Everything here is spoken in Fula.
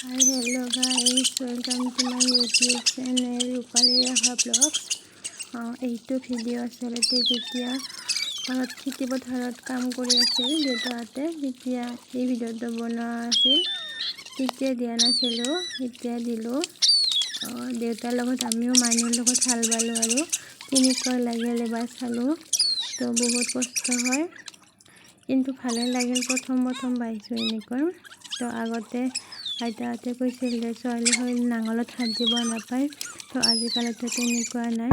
Hi, hello guys, welcome to my YouTube channel Rupali Raha Vlogs. এইটো ভিডিঅ' আচলতে যেতিয়া ঘৰত খেতি পথাৰত কাম কৰি আছিল দেউতাহঁতে তেতিয়া এই ভিডিঅ'টো বনোৱা আছিল। তেতিয়া দিয়া নাছিলোঁ, এতিয়া দিলোঁ। দেউতাৰ লগত আমিও মানুহৰ লগত হাল বালোঁ আৰু কেনেকুৱা লাগিল এবাৰ চালোঁ। তো বহুত কষ্ট হয় কিন্তু ভালে লাগিল। প্ৰথম বাইছোঁ এনেকৈ। তো আগতে আইতাহঁতে কৈছিল যে ছোৱালী হৈ নাঙলত হাত দিব নাপায়। তো আজিকালিতো তেনেকুৱা নাই।